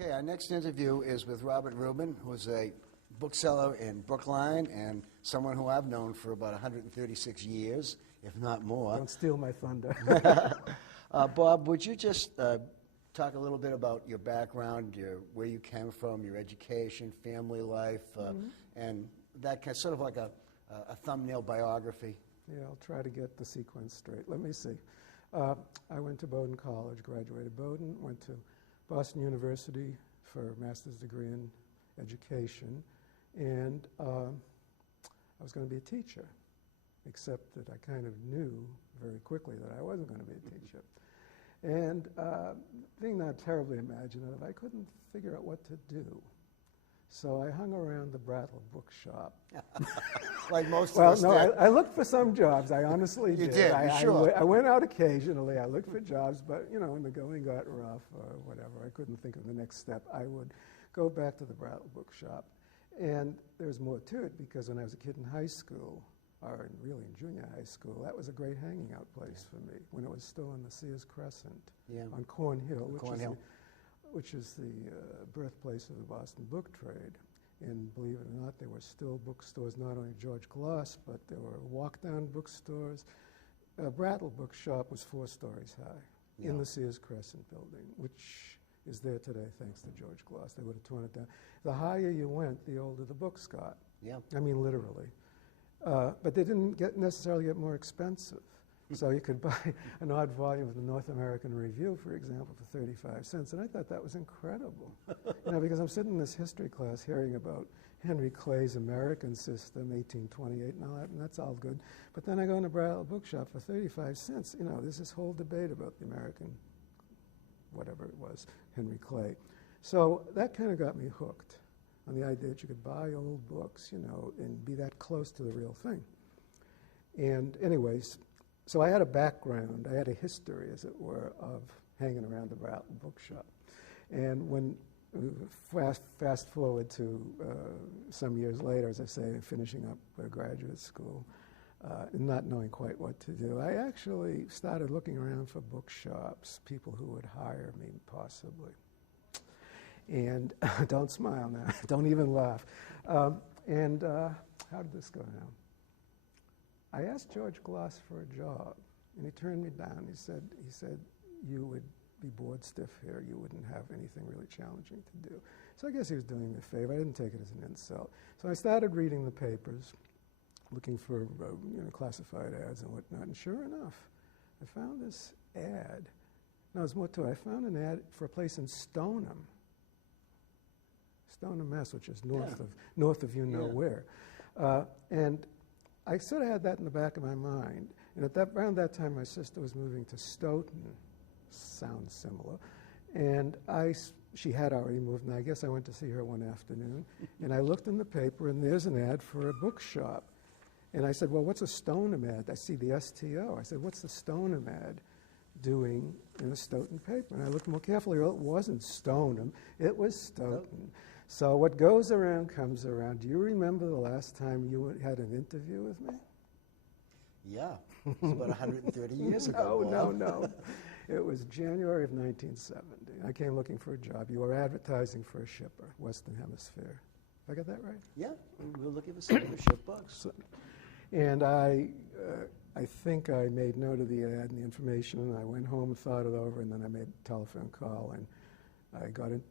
Okay, our next interview is with Robert Rubin, who's a bookseller in Brookline and someone who I've known for about 136 years, if not more. Don't steal my thunder. Bob, would you just talk a little bit about your background, where you came from, your education, family life, and that kind of, sort of like a thumbnail biography? Yeah, I'll try to get the sequence straight. Let me see. I went to Bowdoin College, graduated Bowdoin, went to Boston University for a master's degree in education, and I was going to be a teacher, except that I kind of knew very quickly that I wasn't going to be a teacher. And being not terribly imaginative, I couldn't figure out what to do. So I hung around the Brattle bookshop. Like most well, of us no, did. I looked for some jobs. I honestly You did. did, sure. I went out occasionally. I looked for jobs, but you know, when the going got rough or whatever, I couldn't think of the next step. I would go back to the Brattle bookshop, and there's more to it because when I was a kid in high school, or really in junior high school, that was a great hanging out place for me when it was still on the Sears Crescent on Corn Hill, which is the birthplace of the Boston book trade. And believe it or not, there were still bookstores, not only George Gloss, but there were walk-down bookstores. Brattle Bookshop was 4 stories high in the Sears Crescent building, which is there today thanks to George Gloss. They would have torn it down. The higher you went, the older the books got. Yeah. I mean, literally. But they didn't necessarily get more expensive. So you could buy an odd volume of the North American Review, for example, for 35 cents. And I thought that was incredible. You know, because I'm sitting in this history class hearing about Henry Clay's American system, 1828 and all that, and that's all good. But then I go in a Brattle bookshop for 35 cents. You know, there's this whole debate about the American, whatever it was, Henry Clay. So that kind of got me hooked on the idea that you could buy old books, you know, and be that close to the real thing. And anyways, so I had a background, I had a history, as it were, of hanging around the Brattle bookshop. And when fast forward to some years later, as I say, finishing up graduate school, and not knowing quite what to do, I actually started looking around for bookshops, people who would hire me, possibly. And don't smile now, don't even laugh. How did this go now? I asked George Gloss for a job, and he turned me down. He said, you would be bored stiff here. You wouldn't have anything really challenging to do. So I guess he was doing me a favor. I didn't take it as an insult. So I started reading the papers, looking for classified ads and whatnot, and sure enough, I found this ad. No, there's more to it. I found an ad for a place in Stoneham, Mass, which is north of you know where. And I sort of had that in the back of my mind. And around that time, my sister was moving to Stoughton. Sounds similar. And she had already moved, and I guess I went to see her one afternoon. And I looked in the paper, and there's an ad for a bookshop. And I said, well, what's a Stoneham ad? I see the STO. I said, what's the Stoneham ad doing in a Stoughton paper? And I looked more carefully. Well, it wasn't Stoneham. It was Stoughton. So what goes around comes around. Do you remember the last time you had an interview with me? Yeah, it was about 130 years ago. No. It was January of 1970. I came looking for a job. You were advertising for a shipper, Western Hemisphere. Have I got that right? Yeah, we were looking for someone to ship books. And I think I made note of the ad and the information, and I went home and thought it over, and then I made a telephone call, and I got an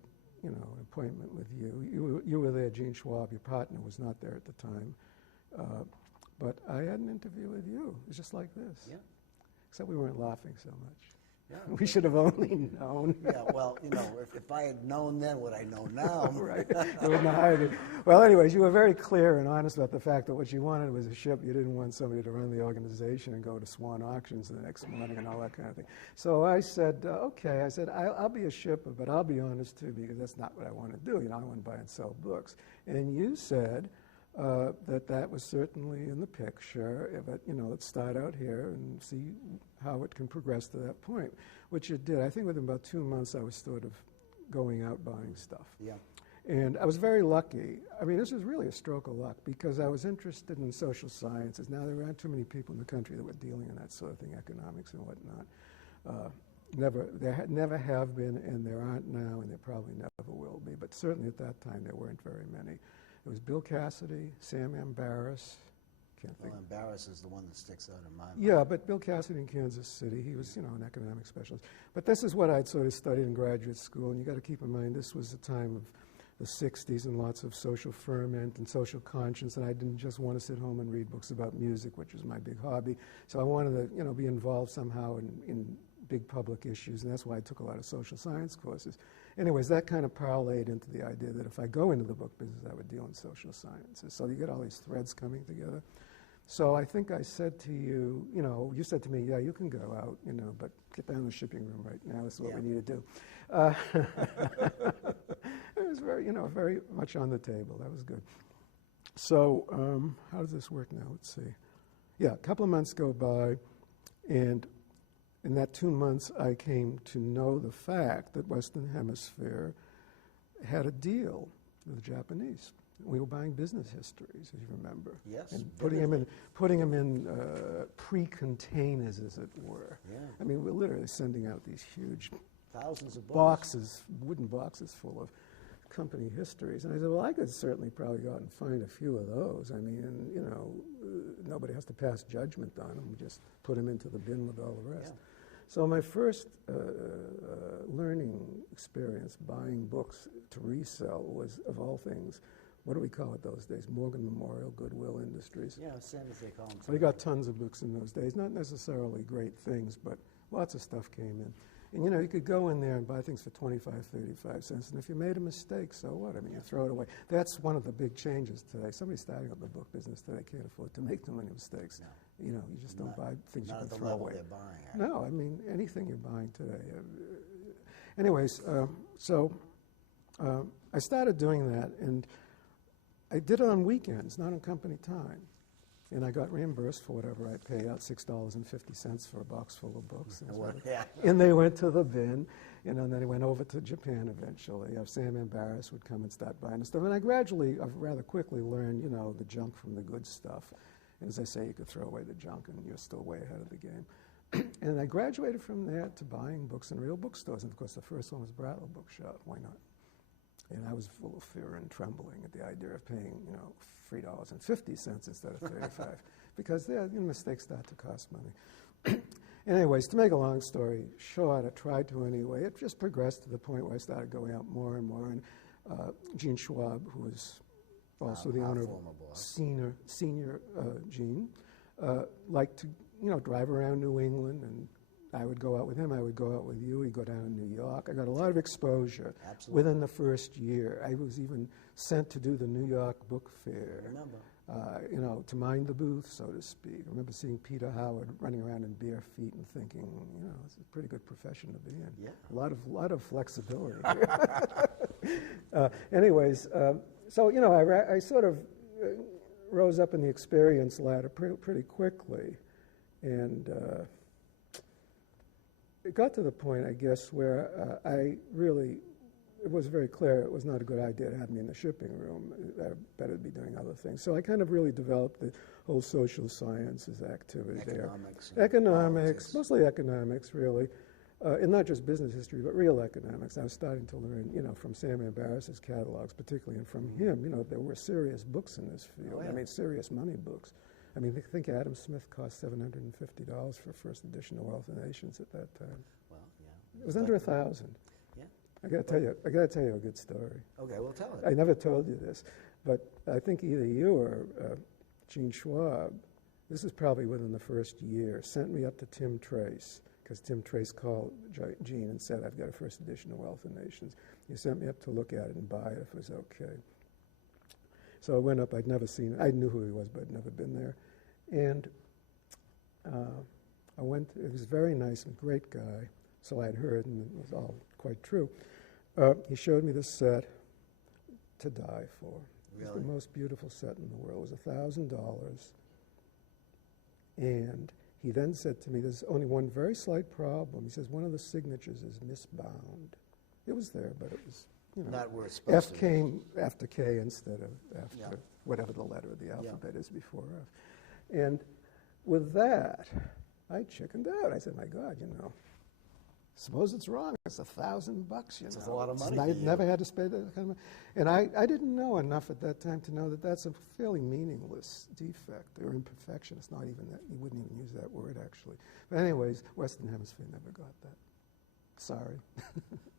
appointment with you. You were there, Gene Schwab, your partner, was not there at the time. But I had an interview with you. It was just like this. Yeah. Except we weren't laughing so much. Yeah. We should have only known. Yeah, well, if I had known then what I know now. Right. You wouldn't have hired me. Well, anyways, you were very clear and honest about the fact that what you wanted was a ship. You didn't want somebody to run the organization and go to Swan Auctions the next morning and all that kind of thing. So I said, okay. I said, I'll be a shipper, but I'll be honest, too, because that's not what I want to do. I want to buy and sell books. And you said that was certainly in the picture, but, let's start out here and see how it can progress to that point, which it did. I think within about 2 months I was sort of going out buying stuff. Yeah. And I was very lucky. I mean, this was really a stroke of luck because I was interested in social sciences. Now, there aren't too many people in the country that were dealing in that sort of thing, economics and whatnot. There never have been, and there aren't now, and there probably never be, but certainly at that time there weren't very many. It was Bill Cassidy, Sam Ambaris. Can't think. Well, Embarrass is the one that sticks out in my mind. Yeah, but Bill Cassidy in Kansas City, he was, an economic specialist. But this is what I'd sort of studied in graduate school, and you got to keep in mind this was the time of the 60s and lots of social ferment and social conscience, and I didn't just want to sit home and read books about music, which was my big hobby. So I wanted to, be involved somehow in big public issues, and that's why I took a lot of social science courses. Anyways, that kind of parlayed into the idea that if I go into the book business, I would deal in social sciences. So you get all these threads coming together. So I think I said to you, you said to me, yeah, you can go out, but get down in the shipping room right now. This is what we need to do. It was very much on the table. That was good. So how does this work now? Let's see. Yeah, a couple of months go by, and in that 2 months, I came to know the fact that Western Hemisphere had a deal with the Japanese. We were buying business histories, as you remember. Yes. And putting them in pre-containers, as it were. Yeah. I mean, we're literally sending out these huge Thousands of books. boxes, wooden boxes full of company histories. And I said, well, I could certainly probably go out and find a few of those. I mean, nobody has to pass judgment on them. We just put them into the bin with all the rest. Yeah. So my first learning experience buying books to resell was, of all things, what do we call it those days? Morgan Memorial Goodwill Industries. Yeah, same as they call them. We got tons of books in those days, not necessarily great things, but lots of stuff came in. And you could go in there and buy things for 25, 35 cents, and if you made a mistake, so what? I mean, you throw it away. That's one of the big changes today. Somebody starting up the book business today can't afford to make too many mistakes. No. You just don't buy things you can throw Not at the level away. they're buying at. No, I mean, anything you're buying today. Anyways, so I started doing that, and I did it on weekends, not on company time. And I got reimbursed for whatever I paid out, $6.50 for a box full of books. And they went to the bin, and then they went over to Japan eventually. Sam Ambaris would come and start buying the stuff. And I gradually, rather quickly learned, the junk from the good stuff. And as I say, you could throw away the junk and you're still way ahead of the game. And I graduated from there to buying books in real bookstores. And of course, the first one was Brattle Bookshop. Why not? And I was full of fear and trembling at the idea of paying, $3.50 instead of $35, because mistakes start to cost money. Anyways, to make a long story short, I tried to anyway. It just progressed to the point where I started going out more and more. And Gene Schwab, who was also the owner of Senior Gene, liked to drive around New England, and I would go out with him. I would go out with you. We'd go down to New York. I got a lot of exposure. Absolutely. Within the first year. I was even sent to do the New York Book Fair. I remember. To mind the booth, so to speak. I remember seeing Peter Howard running around in bare feet and thinking, it's a pretty good profession to be in. Yeah. A lot of flexibility. Anyways, so I sort of rose up in the experience ladder pretty quickly, and it got to the point, I guess, where it was very clear it was not a good idea to have me in the shipping room. I better be doing other things. So I kind of really developed the whole social sciences activity Economics, mostly economics, really. And not just business history, but real economics. I was starting to learn, from Sam Ambaris's catalogs, particularly, and from him, there were serious books in this field. Oh, yeah. I mean, serious money books. I mean, I think Adam Smith cost $750 for first edition of Wealth of Nations at that time. Well, yeah. It was under 1,000. Yeah. I got to tell you a good story. Okay, well, tell it. I never told you this, but I think either you or Gene Schwab, this is probably within the first year, sent me up to Tim Trace, because Tim Trace called Gene and said, I've got a first edition of Wealth of Nations. He sent me up to look at it and buy it if it was okay. So I went up. I'd never seen it. I knew who he was, but I'd never been there. And I went. It was very nice and great guy, so I'd heard, and it was all quite true. He showed me this set to die for. It was the most beautiful set in the world. It was $1,000. And he then said to me, there's only one very slight problem. He says, one of the signatures is misbound. It was there, but it was, not where it's supposed to F came after K instead of after whatever the letter of the alphabet is before F. And with that, I chickened out. I said, my God, Suppose it's wrong. It's $1,000, you know. It's a lot of money I for you. never had to spend that kind of money. And I didn't know enough at that time to know that that's a fairly meaningless defect or imperfection. It's not even that, you wouldn't even use that word, actually. But anyways, Western Hemisphere never got that. Sorry.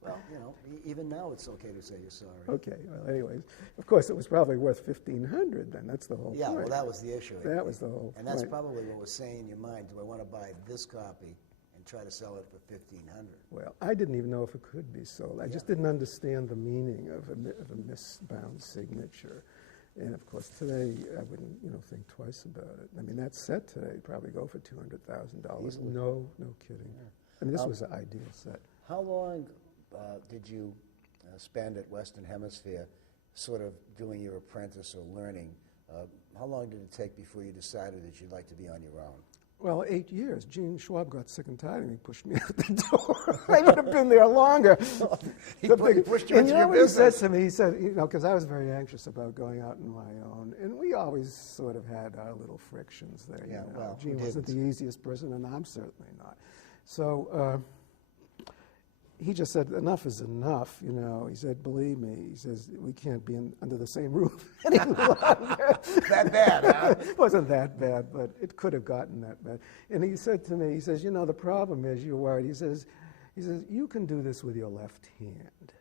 Well, you know, even now it's okay to say you're sorry. Okay, well, anyways. Of course, it was probably worth $1,500 then. That's the whole Yeah, point. well, that was the issue. That was the whole And that's point. probably what was saying in your mind. Do I want to buy this copy and try to sell it for $1,500? Well, I didn't even know if it could be sold. I just didn't understand the meaning of a misbound signature. And of course, today I wouldn't, think twice about it. I mean, that set today would probably go for $200,000. No kidding. Yeah. I mean, this was an ideal set. How long did you spend at Western Hemisphere sort of doing your apprentice or learning? How long did it take before you decided that you'd like to be on your own? Well, 8 years. Gene Schwab got sick and tired, and he pushed me out the door. I would have been there longer. He pushed you and into your what he said business. to me? He said, because I was very anxious about going out on my own, and we always sort of had our little frictions there. Yeah, well, Gene who wasn't didn't? the easiest person, and I'm certainly not. So he just said, enough is enough, He said, believe me, he says, we can't be under the same roof any longer. That bad, huh? It wasn't that bad, but it could have gotten that bad. And he said to me, he says, the problem is you're worried. He says, you can do this with your left hand.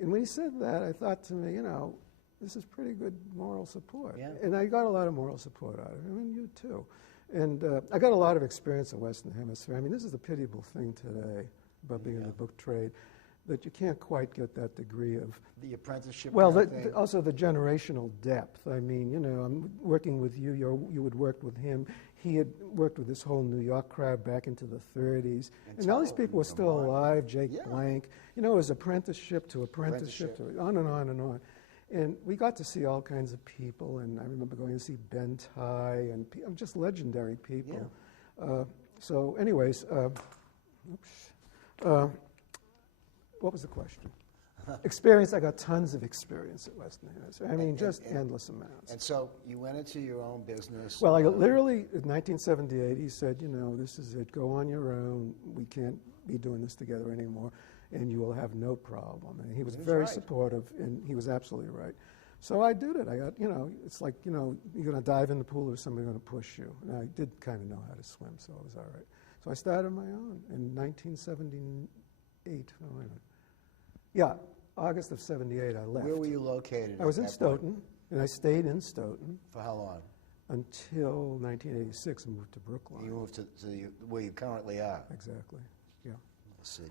And when he said that, I thought to me, this is pretty good moral support. Yeah. And I got a lot of moral support out of him, and you too. And I got a lot of experience in Western Hemisphere. I mean, this is the pitiable thing today about being in the book trade, that you can't quite get that degree of... The apprenticeship Well, kind of thing? also the generational depth. I mean, I'm working with you. You had worked with him. He had worked with this whole New York crowd back into the 30s. And all these people were still alive. Jake Blank. It was apprenticeship to apprenticeship to on and on and on. And we got to see all kinds of people. And I remember going to see Ben Tye and just legendary people. Yeah. So anyways, what was the question? Experience, I got tons of experience at Western Hemisphere. I mean, just endless amounts. And so you went into your own business. Well, I literally, in 1978, he said, this is it, go on your own. We can't be doing this together anymore, and you will have no problem. And he was very supportive, and he was absolutely right. So I did it. I got, it's like, you're going to dive in the pool or somebody's going to push you. And I did kind of know how to swim, so it was all right. So I started my own in 1978. Oh, wait a minute. Yeah, August of 78 I left. Where were you located? I was in at that point? Stoughton, and I stayed in Stoughton For how long? until 1986 and moved to Brookline. You moved to where you currently are. Exactly, yeah. Let's see.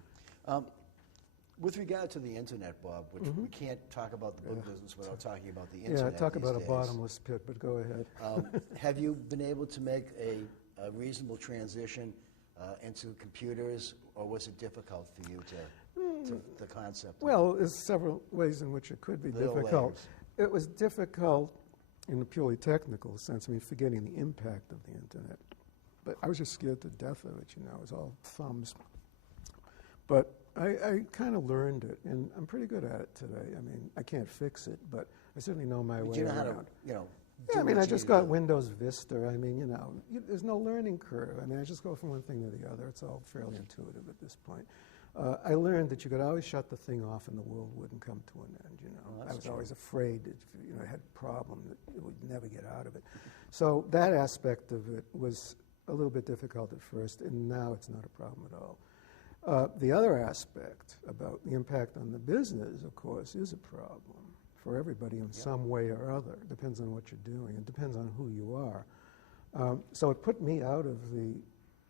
With regard to the internet, Bob, which we can't talk about the book business without talking about the internet. Yeah, talk these about days. a bottomless pit, but go ahead. Have you been able to make a reasonable transition into computers, or was it difficult for you to the concept? Well, there's several ways in which it could be Little difficult. layers. It was difficult in a purely technical sense, forgetting the impact of the internet. But I was just scared to death of it, it was all thumbs. But I kind of learned it, and I'm pretty good at it today. I mean, I can't fix it, but I certainly know my way Do you know around. how to, Yeah, I mean, what I you just need to got do? Windows Vista. I mean, there's no learning curve. I mean, I just go from one thing to the other. It's all fairly intuitive at this point. I learned that you could always shut the thing off and the world wouldn't come to an end, Well, I that's was true. always afraid that, I had a problem, that it would never get out of it. So that aspect of it was a little bit difficult at first, and now it's not a problem at all. The other aspect about the impact on the business, of course, is a problem for everybody in some way or other. It depends on what you're doing. It depends on who you are. So it put me out of the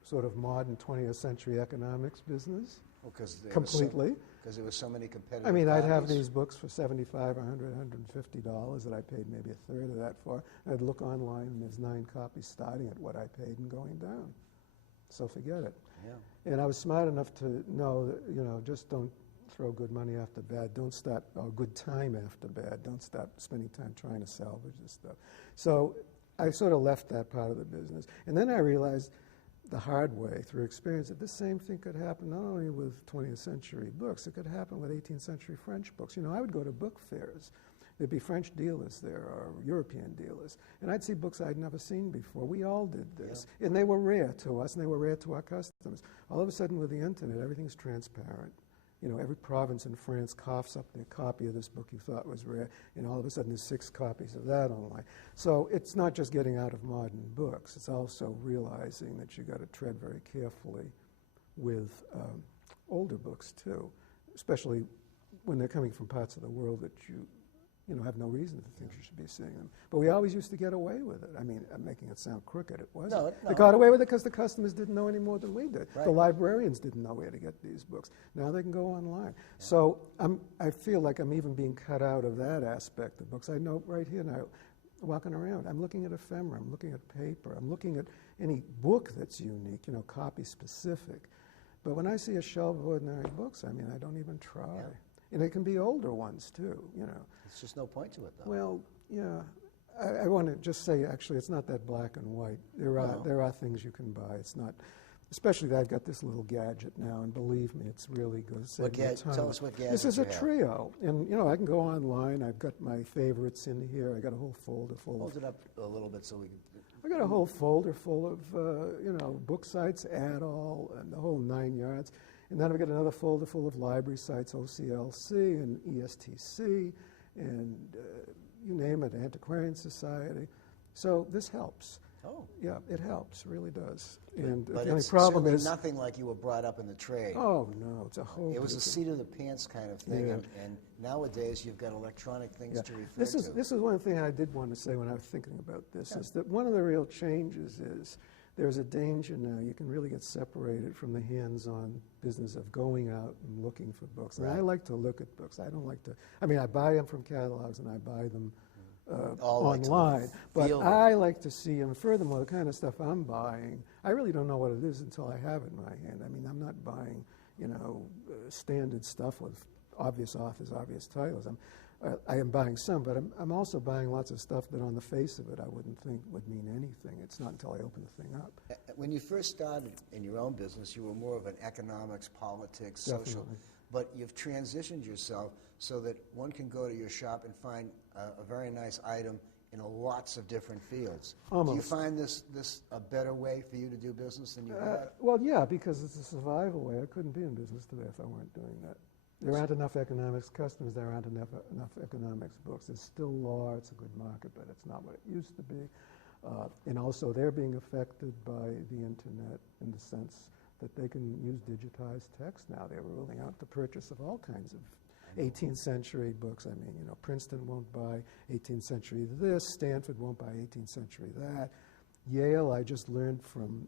sort of modern 20th century economics business completely. Because there were so many competitive I mean, I'd have copies. these books for $75 or $100, $150 that I paid maybe a third of that for. I'd look online, and there's 9 copies starting at what I paid and going down. So forget it. Yeah. And I was smart enough to know that, just don't throw good money after bad. Don't start, or good time after bad. Don't start spending time trying to salvage this stuff. So I sort of left that part of the business. And then I realized the hard way through experience that this same thing could happen not only with 20th century books, it could happen with 18th century French books. I would go to book fairs, There'd be French dealers there or European dealers. And I'd see books I'd never seen before. We all did this. Yeah. And they were rare to us, and they were rare to our customers. All of a sudden, with the internet, everything's transparent. You know, every province in France coughs up their copy of this book you thought was rare, and all of a sudden there's 6 copies of that online. So it's not just getting out of modern books. It's also realizing that you got to tread very carefully with older books, too, especially when they're coming from parts of the world that you have no reason to think you should be seeing them. But we always used to get away with it. I mean, I'm making it sound crooked. It wasn't. No. They got away with it because the customers didn't know any more than we did. Right. The librarians didn't know where to get these books. Now they can go online. Yeah. So I feel like I'm even being cut out of that aspect of books. I know right here now, walking around, I'm looking at ephemera, I'm looking at paper, I'm looking at any book that's unique, copy specific. But when I see a shelf of ordinary books, I mean, I don't even try. Yeah. And it can be older ones, too, There's just no point to it, though. Well, yeah. I want to just say, actually, it's not that black and white. There are things you can buy. It's not, especially that I've got this little gadget now, and believe me, it's really good. Tell us what gadget This is a you have. trio. And, I can go online. I've got my favorites in here. I got a whole folder full Hold it up a little bit so we can... I got a whole folder full of, book sites, Adall, and the whole 9 yards. And then I've got another folder full of library sites, OCLC and ESTC, and you name it, Antiquarian Society. So this helps. Oh. Yeah, it helps, really does. And but the only problem is nothing like you were brought up in the trade. Oh, no, it's a whole... It was a seat of the pants kind of thing, and nowadays you've got electronic things to refer to. This is one thing I did want to say when I was thinking about this, is that one of the real changes is there's a danger now. You can really get separated from the hands-on business of going out and looking for books. And I like to look at books. I don't like to... I mean, I buy them from catalogs and I buy them online, but I like to see them. Furthermore, the kind of stuff I'm buying, I really don't know what it is until I have it in my hand. I mean, I'm not buying, standard stuff with obvious authors, obvious titles. I am buying some, but I'm also buying lots of stuff that on the face of it I wouldn't think would mean anything. It's not until I open the thing up. When you first started in your own business, you were more of an economics, politics, social, but you've transitioned yourself so that one can go to your shop and find a very nice item in lots of different fields. Almost. Do you find this a better way for you to do business than you had? Well, yeah, because it's a survival way. I couldn't be in business today if I weren't doing that. There aren't enough economics customers. There aren't enough economics books. It's still law. It's a good market, but it's not what it used to be. And also, they're being affected by the Internet in the sense that they can use digitized text now. They're ruling out the purchase of all kinds of 18th century books. I mean, Princeton won't buy 18th century this. Stanford won't buy 18th century that. Yale, I just learned from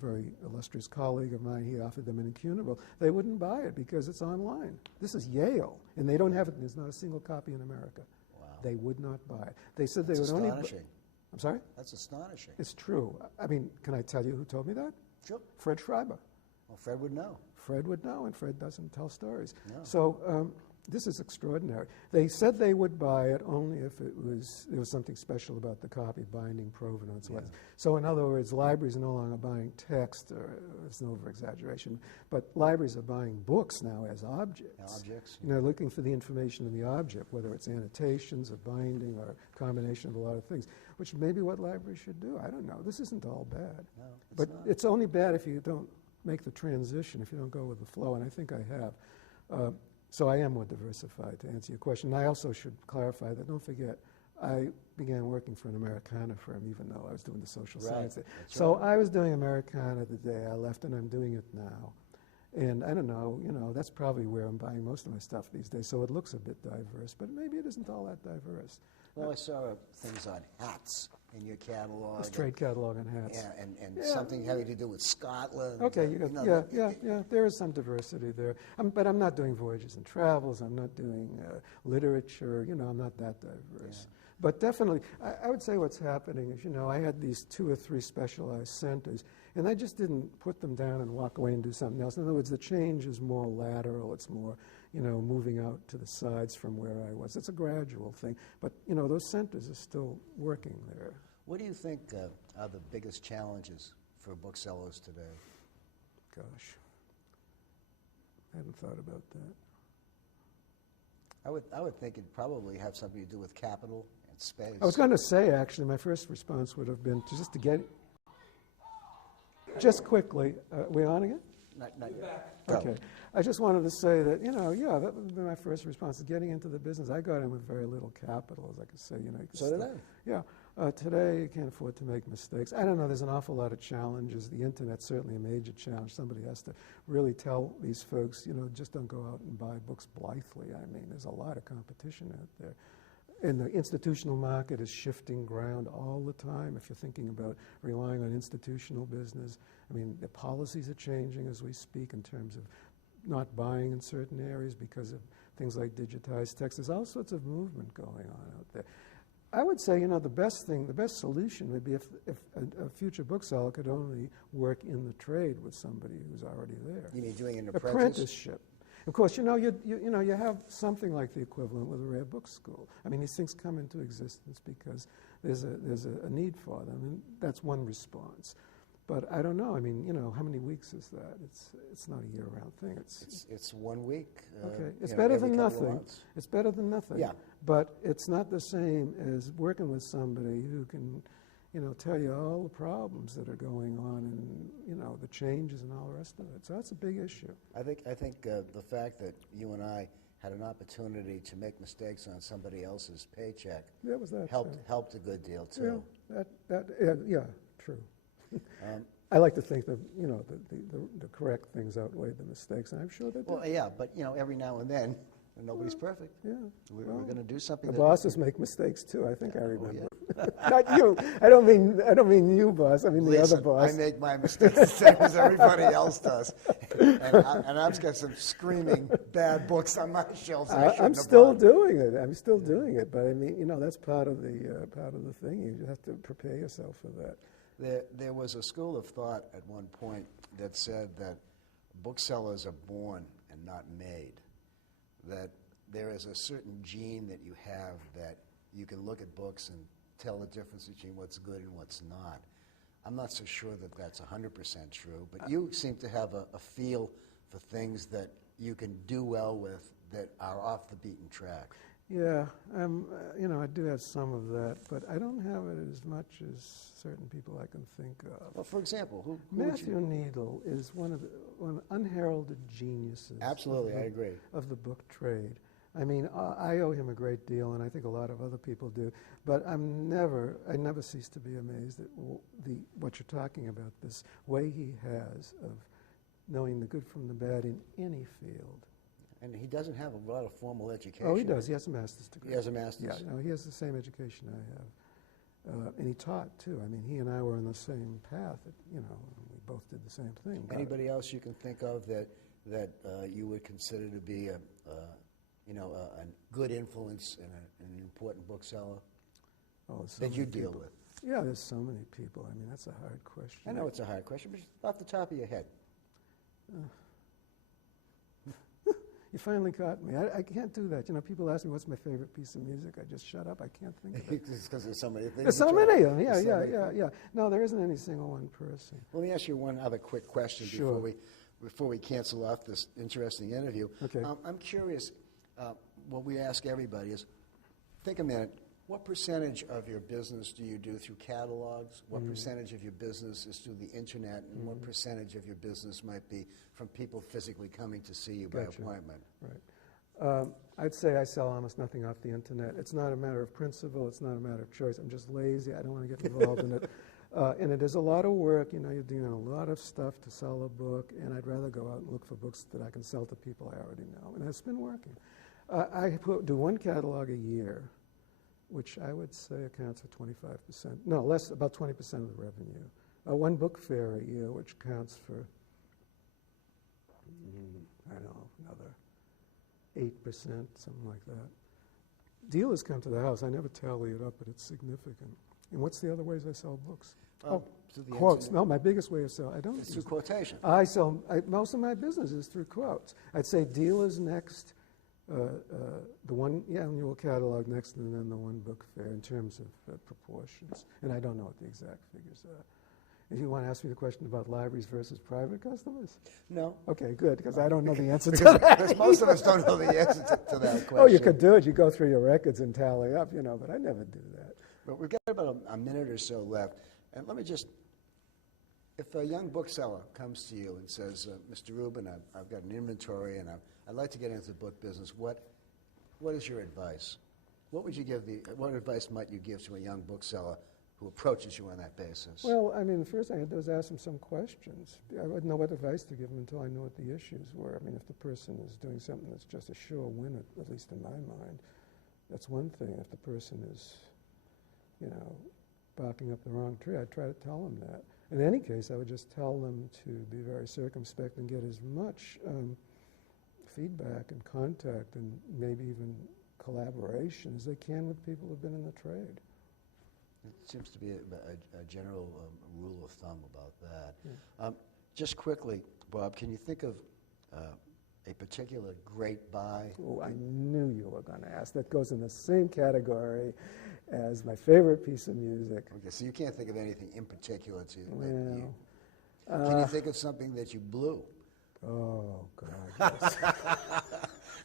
very illustrious colleague of mine, he offered them an incunable. They wouldn't buy it because it's online. This is Yale, and they don't have it. There's not a single copy in America. Wow. They would not buy it. They said they That's would astonishing. only... I'm sorry? That's astonishing. It's true. I mean, can I tell you who told me that? Sure. Fred Schreiber. Well, Fred would know. Fred would know, and Fred doesn't tell stories. No. So this is extraordinary. They said they would buy it only if there was something special about the copy, binding, provenance. Yeah. So in other words, libraries are no longer buying text, or it's an over-exaggeration, but libraries are buying books now as objects. Objects. Looking for the information in the object, whether it's annotations or binding or a combination of a lot of things, which may be what libraries should do. I don't know. This isn't all bad. No, but not. It's only bad if you don't make the transition, if you don't go with the flow, and I think I have. So I am more diversified, to answer your question. And I also should clarify that, don't forget, I began working for an Americana firm, even though I was doing the social science. So I was doing Americana the day I left, and I'm doing it now. And I don't know, that's probably where I'm buying most of my stuff these days, so it looks a bit diverse, but maybe it isn't all that diverse. Well, I saw things on hats in your catalog. A trade catalog on hats. Yeah, and something having to do with Scotland. Okay, there is some diversity there. But I'm not doing voyages and travels. I'm not doing literature. I'm not that diverse. Yeah. But definitely, I would say what's happening is, I had these 2 or 3 specialized centers, and I just didn't put them down and walk away and do something else. In other words, the change is more lateral. It's more, moving out to the sides from where I was. It's a gradual thing. But, those centers are still working there. What do you think are the biggest challenges for booksellers today? Gosh, I hadn't thought about that. I I would think it'd probably have something to do with capital and space. I was going to say, actually, my first response would have been just to get, just quickly, we on again? Not yet. Okay. I just wanted to say that, that would have been my first response, is getting into the business. I got in with very little capital, as I could say. So did I. Yeah. Today, you can't afford to make mistakes. I don't know, there's an awful lot of challenges. The internet's certainly a major challenge. Somebody has to really tell these folks, just don't go out and buy books blithely. I mean, there's a lot of competition out there. And the institutional market is shifting ground all the time. If you're thinking about relying on institutional business, I mean, the policies are changing as we speak in terms of not buying in certain areas because of things like digitized text. There's all sorts of movement going on out there. I would say, the best solution would be if a future bookseller could only work in the trade with somebody who's already there. You mean doing an apprenticeship? Of course, you have something like the equivalent with a rare book school. I mean, these things come into existence because there's a need for them, and that's one response. But I don't know. I mean, how many weeks is that? It's not a year-round thing. It's 1 week. Okay, it's better than nothing. It's better than nothing. Yeah. But it's not the same as working with somebody who can, tell you all the problems that are going on and the changes and all the rest of it. So that's a big issue. I think the fact that you and I had an opportunity to make mistakes on somebody else's paycheck helped a good deal too. Yeah, true. I like to think that the correct things outweigh the mistakes, and I'm sure they do. Well, yeah, but every now and then, nobody's perfect. Yeah, we're going to do something. The bosses make mistakes too. I think I remember. Not you. I don't mean you, boss. I mean the other boss. I make my mistakes the same as everybody else does, and I've got some screaming bad books on my shelves. I'm still doing it. I'm still doing it, but I mean, that's part of the thing. You have to prepare yourself for that. There was a school of thought at one point that said that booksellers are born and not made, that there is a certain gene that you have that you can look at books and tell the difference between what's good and what's not. I'm not so sure that that's 100% true, but you seem to have a feel for things that you can do well with that are off the beaten track. Yeah, I do have some of that, but I don't have it as much as certain people I can think of. Well, for example, who Matthew Needle is one of the unheralded geniuses. Absolutely, I agree. Of the book trade. I mean, I owe him a great deal, and I think a lot of other people do. But I never cease to be amazed at what you're talking about. This way he has of knowing the good from the bad in any field. And he doesn't have a lot of formal education. Oh, he does. He has a master's degree. He has a master's? Yeah, no, he has the same education I have. And he taught, too. I mean, he and I were on the same path. We both did the same thing. Anybody else you can think of that you would consider to be a good influence and an important bookseller that you deal with? Yeah, there's so many people. I mean, that's a hard question. I know it's a hard question, but just off the top of your head. You finally caught me. I can't do that. People ask me what's my favorite piece of music. I just shut up. I can't think of it. It's because there's so many things. There's so many of them. Yeah. No, there isn't any single one person. Let me ask you one other quick question before we cancel off this interesting interview. Okay. I'm curious. What we ask everybody is, think a minute. What percentage of your business do you do through catalogs? What percentage of your business is through the internet? And what percentage of your business might be from people physically coming to see you by appointment? Right. I'd say I sell almost nothing off the internet. It's not a matter of principle. It's not a matter of choice. I'm just lazy. I don't want to get involved in it. And it is a lot of work. You're doing a lot of stuff to sell a book, and I'd rather go out and look for books that I can sell to people I already know. And it's been working. I do one catalog a year, which I would say accounts for 25%. No, less, about 20% of the revenue. One book fair a year, which counts for, I don't know, another 8%, something like that. Dealers come to the house. I never tally it up, but it's significant. And what's the other ways I sell books? Quotes. Internet. No, my biggest way of selling. I don't. It's through quotation. Most of my business is through quotes. I'd say dealers next. The one annual catalog next, and then the one book fair in terms of proportions. And I don't know what the exact figures are. You want to ask me the question about libraries versus private customers? No. Okay, good, because I don't know the answer to Because that. most of us don't know the answer to that question. Oh, you could do it. You go through your records and tally up, but I never do that. But we've got about a minute or so left. And let me just, if a young bookseller comes to you and says, Mr. Rubin, I've got an inventory and I'd like to get into the book business, what is your advice? What advice might you give to a young bookseller who approaches you on that basis? Well, the first thing I had to do was ask them some questions. I wouldn't know what advice to give them until I knew what the issues were. If the person is doing something that's just a sure win, at least in my mind, that's one thing. If the person is, barking up the wrong tree, I'd try to tell them that. In any case, I would just tell them to be very circumspect and get as much feedback and contact and maybe even collaboration as they can with people who've been in the trade. It seems to be a general rule of thumb about that. Yeah. Just quickly, Bob, can you think of a particular great buy? Oh, I knew you were going to ask. That goes in the same category as my favorite piece of music. Okay, so you can't think of anything in particular to Well, can you think of something that you blew? Oh, God, yes.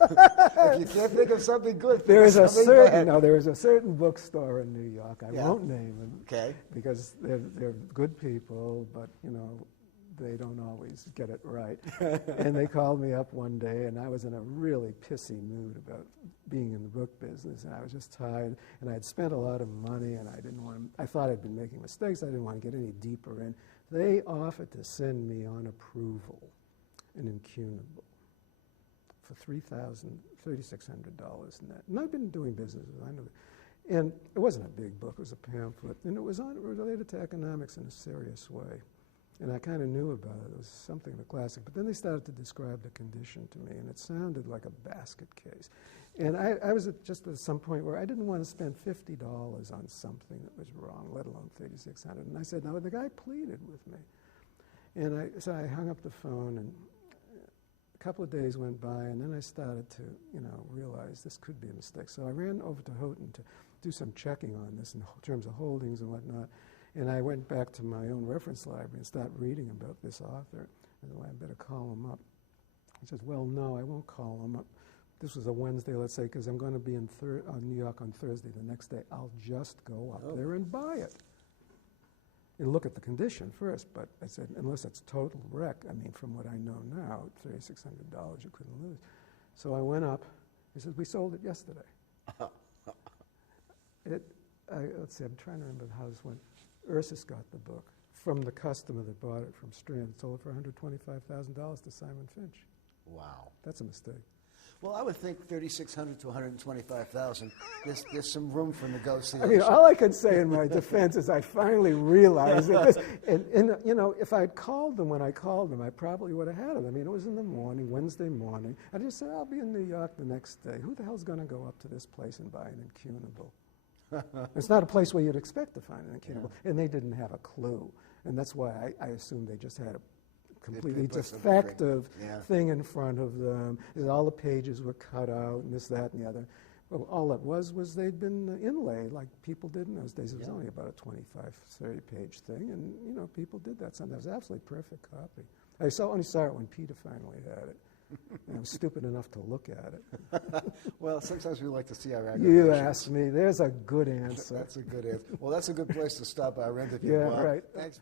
If you can't think of something good, there is a bad. certain bookstore in New York. I Yeah. won't name them, Okay. because they're good people, but they don't always get it right. And they called me up one day, and I was in a really pissy mood about being in the book business, and I was just tired, and I had spent a lot of money, and I thought I'd been making mistakes. I didn't want to get any deeper in. They offered to send me on approval an incunable for $3,600 net. And I've been doing business, I know. And it wasn't a big book, it was a pamphlet, and it was related to economics in a serious way. And I kind of knew about it. It was something of a classic. But then they started to describe the condition to me, and it sounded like a basket case. And I was just at some point where I didn't want to spend $50 on something that was wrong, let alone $3,600. And I said, no, the guy pleaded with me. And so I hung up the phone, and a couple of days went by, and then I started to, realize this could be a mistake. So I ran over to Houghton to do some checking on this in terms of holdings and whatnot. And I went back to my own reference library and started reading about this author. I said, well, I better call him up. He says, well, no, I won't call him up. This was a Wednesday, let's say, because I'm going to be in New York on Thursday. The next day, I'll just go up there and buy it. And look at the condition first. But I said, unless it's total wreck, from what I know now, $3,600 you couldn't lose. So I went up. He says, we sold it yesterday. Let's see, I'm trying to remember how this went. Ursus got the book from the customer that bought it from Strand. Sold it for $125,000 to Simon Finch. Wow. That's a mistake. Well, I would think $3,600 to $125,000. There's some room for negotiation. All I could say in my defense is I finally realized that this, and if I'd called them when I called them, I probably would have had it. It was in the morning, Wednesday morning. I just said, I'll be in New York the next day. Who the hell's going to go up to this place and buy an incunable? It's not a place where you'd expect to find an incunable. Yeah. And they didn't have a clue. And that's why I assumed they just had a completely defective thing in front of them. All the pages were cut out and this, that, and the other. Well, all it was they'd been inlaid like people did in those days. It was only about a 25, 30-page thing, and people did that. Sometimes it was an absolutely perfect copy. I only saw it when Peter finally had it. And I was stupid enough to look at it. Well, sometimes we like to see our aggregations. You asked me. There's a good answer. That's a good answer. Well, that's a good place to stop our interview. Yeah, Bob. right. Thanks.